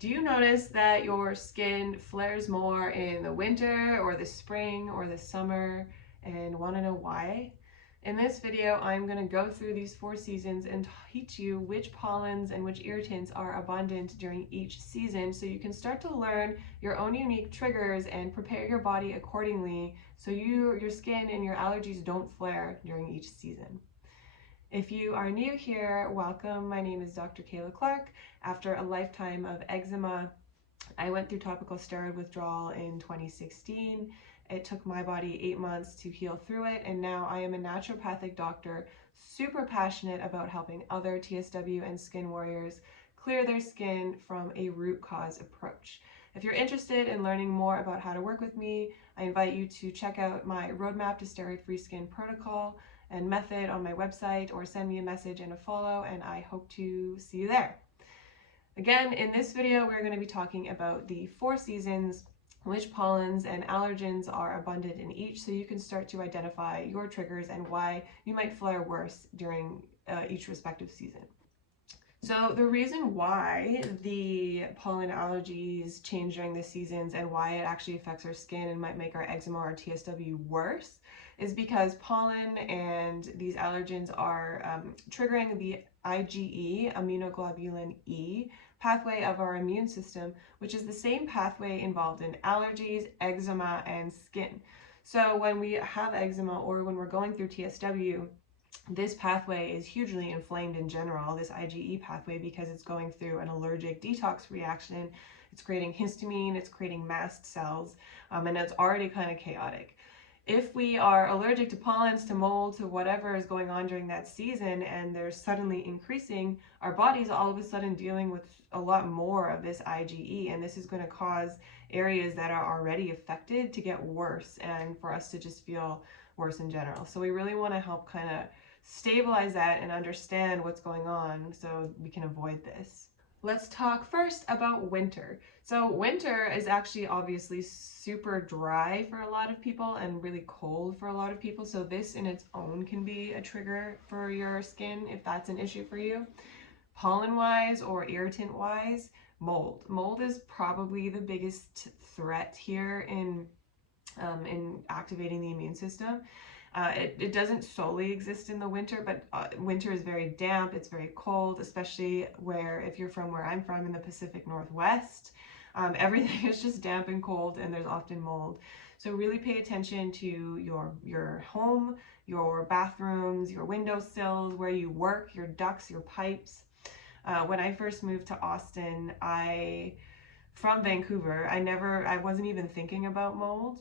Do you notice that your skin flares more in the winter or the spring or the summer, and want to know why? In this video, I'm going to go through these 4 seasons and teach you which pollens and which irritants are abundant during each season so you can start to learn your own unique triggers and prepare your body accordingly so your skin and your allergies don't flare during each season. If you are new here, welcome. My name is Dr. Kayla Clark. After a lifetime of eczema, I went through topical steroid withdrawal in 2016. It took my body 8 months to heal through it, and now I am a naturopathic doctor, super passionate about helping other TSW and skin warriors clear their skin from a root cause approach. If you're interested in learning more about how to work with me, I invite you to check out my Roadmap to Steroid-Free Skin protocol and method on my website, or send me a message and a follow, and I hope to see you there. Again, in this video, we're going to be talking about the 4 seasons, which pollens and allergens are abundant in each, so you can start to identify your triggers and why you might flare worse during each respective season. So the reason why the pollen allergies change during the seasons and why it actually affects our skin and might make our eczema or TSW worse is because pollen and these allergens are triggering the IgE, immunoglobulin E, pathway of our immune system, which is the same pathway involved in allergies, eczema, and skin. So when we have eczema or when we're going through TSW, this pathway is hugely inflamed in general, this IgE pathway, because it's going through an allergic detox reaction. It's creating histamine, it's creating mast cells, and it's already kind of chaotic. If we are allergic to pollens, to mold, to whatever is going on during that season, and they're suddenly increasing, our body's all of a sudden dealing with a lot more of this IgE, and this is going to cause areas that are already affected to get worse and for us to just feel worse in general. So we really want to help kind of stabilize that and understand what's going on so we can avoid this. Let's talk first about winter. So winter is actually obviously super dry for a lot of people and really cold for a lot of people. So this in its own can be a trigger for your skin if that's an issue for you. Pollen-wise or irritant-wise, mold. Mold is probably the biggest threat here in activating the immune system. It doesn't solely exist in the winter, but winter is very damp, it's very cold, especially if you're from where I'm from in the Pacific Northwest. Everything is just damp and cold, and there's often mold. So really pay attention to your home, your bathrooms, your windowsills, where you work, your ducts, your pipes. When I first moved to Austin, from Vancouver, I wasn't even thinking about mold.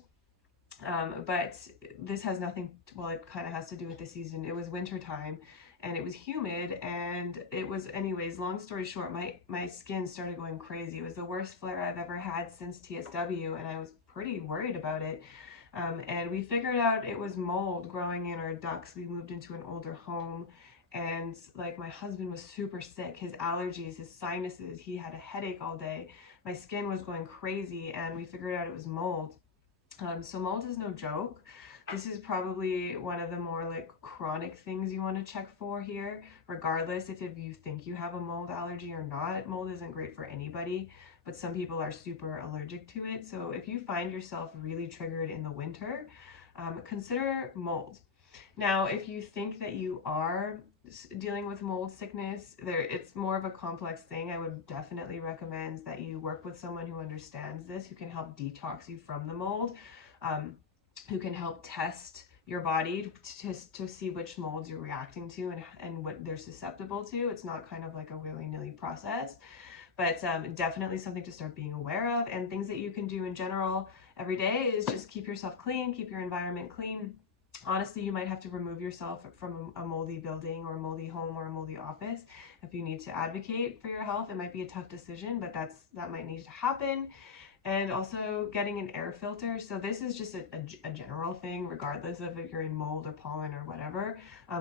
But this has nothing, well, it kind of has to do with the season. It was winter time and it was humid, and it was, anyways, long story short, my skin started going crazy. It was the worst flare I've ever had since TSW, and I was pretty worried about it. And we figured out it was mold growing in our ducts. We moved into an older home, and like my husband was super sick, his allergies, his sinuses, he had a headache all day. My skin was going crazy, and we figured out it was mold. So mold is no joke. This is probably one of the more like chronic things you want to check for here, regardless if you think you have a mold allergy or not. Mold isn't great for anybody, but some people are super allergic to it. So if you find yourself really triggered in the winter, consider mold. Now, if you think that you are dealing with mold sickness, it's more of a complex thing. I would definitely recommend that you work with someone who understands this, who can help detox you from the mold, who can help test your body to see which molds you're reacting to and what they're susceptible to. It's not kind of like a willy-nilly process, but definitely something to start being aware of. And things that you can do in general every day is just keep yourself clean, keep your environment clean. Honestly, you might have to remove yourself from a moldy building or a moldy home or a moldy office if you need to advocate for your health. It might be a tough decision, but that might need to happen. And also getting an air filter. So this is just a general thing, regardless of if you're in mold or pollen or whatever.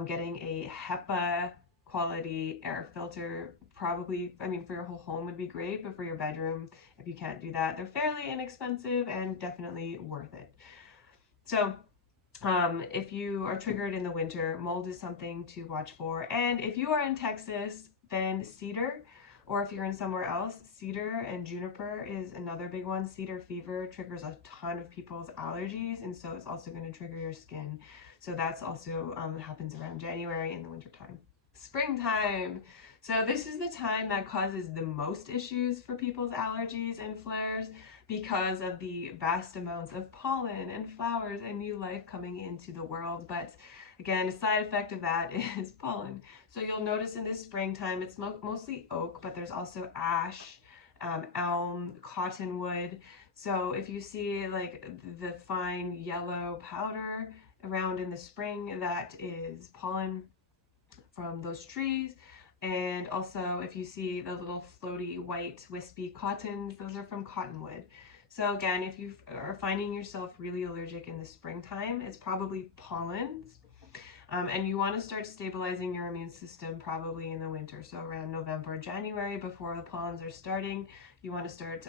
Getting a HEPA quality air filter, probably, I mean, for your whole home would be great, but for your bedroom, if you can't do that, they're fairly inexpensive and definitely worth it. So if you are triggered in the winter, mold is something to watch for. And if you are in Texas, then cedar Or if you're in somewhere else, cedar and juniper is another big one. Cedar fever triggers a ton of people's allergies, and so it's also going to trigger your skin. So that's also happens around January in the wintertime. Springtime. So this is the time that causes the most issues for people's allergies and flares because of the vast amounts of pollen and flowers and new life coming into the world. But again, a side effect of that is pollen. So you'll notice in this springtime, it's mostly oak, but there's also ash, elm, cottonwood. So if you see like the fine yellow powder around in the spring, that is pollen from those trees. And also if you see the little floaty white wispy cottons, those are from cottonwood. So again, if you are finding yourself really allergic in the springtime, it's probably pollens. And you want to start stabilizing your immune system probably in the winter. So around November, January, before the pollens are starting, you want to start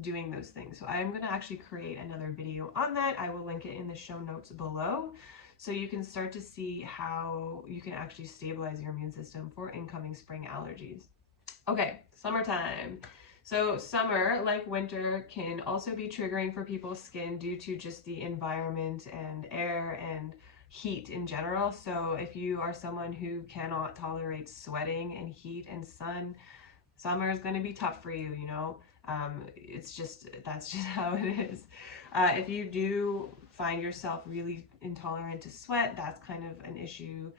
doing those things. So I'm going to actually create another video on that. I will link it in the show notes below, so you can start to see how you can actually stabilize your immune system for incoming spring allergies. Okay, summertime. So summer, like winter, can also be triggering for people's skin due to just the environment and air and heat in general. So if you are someone who cannot tolerate sweating and heat and sun, summer is going to be tough for you, you know. That's just how it is. If you do find yourself really intolerant to sweat, that's kind of an issue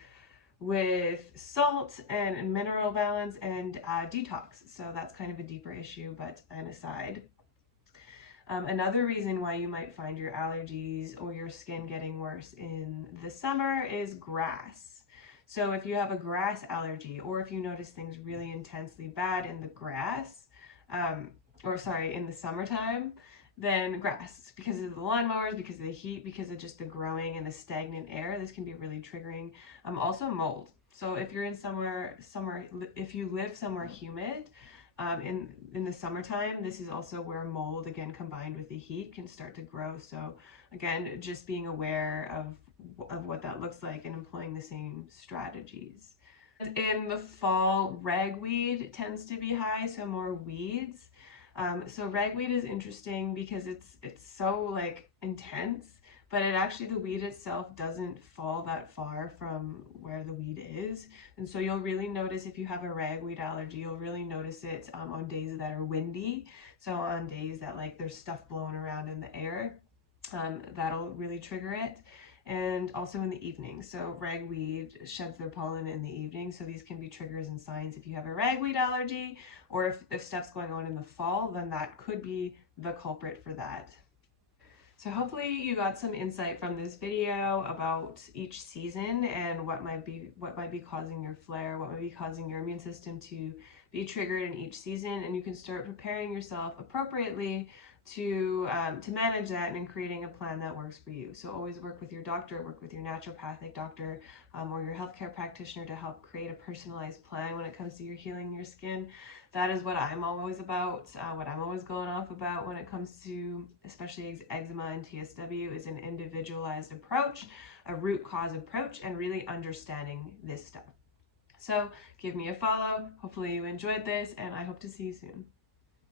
with salt and mineral balance and detox. So that's kind of a deeper issue, but an aside. Another reason why you might find your allergies or your skin getting worse in the summer is grass. So if you have a grass allergy, or if you notice things really intensely bad in the grass, in the summertime, then grass, because of the lawnmowers, because of the heat, because of just the growing and the stagnant air, this can be really triggering. Also mold. So if you're in if you live somewhere humid, in the summertime, this is also where mold, again combined with the heat, can start to grow. So again, just being aware of what that looks like and employing the same strategies. In the fall, ragweed tends to be high, so more weeds. So ragweed is interesting because it's so like intense, but the weed itself doesn't fall that far from where the weed is. And so you'll really notice, if you have a ragweed allergy, you'll really notice it on days that are windy. So on days that like there's stuff blowing around in the air, that'll really trigger it. And also in the evening. So ragweed sheds their pollen in the evening. So these can be triggers and signs if you have a ragweed allergy, or if stuff's going on in the fall, then that could be the culprit for that. So hopefully you got some insight from this video about each season and what might be causing your flare, what might be causing your immune system to be triggered in each season, and you can start preparing yourself appropriately to manage that and creating a plan that works for you. So always work with your doctor, work with your naturopathic doctor, or your healthcare practitioner to help create a personalized plan when it comes to your healing your skin. That is what I'm always about, what I'm always going off about when it comes to especially eczema and TSW, is an individualized approach, a root cause approach, and really understanding this stuff. So give me a follow. Hopefully you enjoyed this, and I hope to see you soon.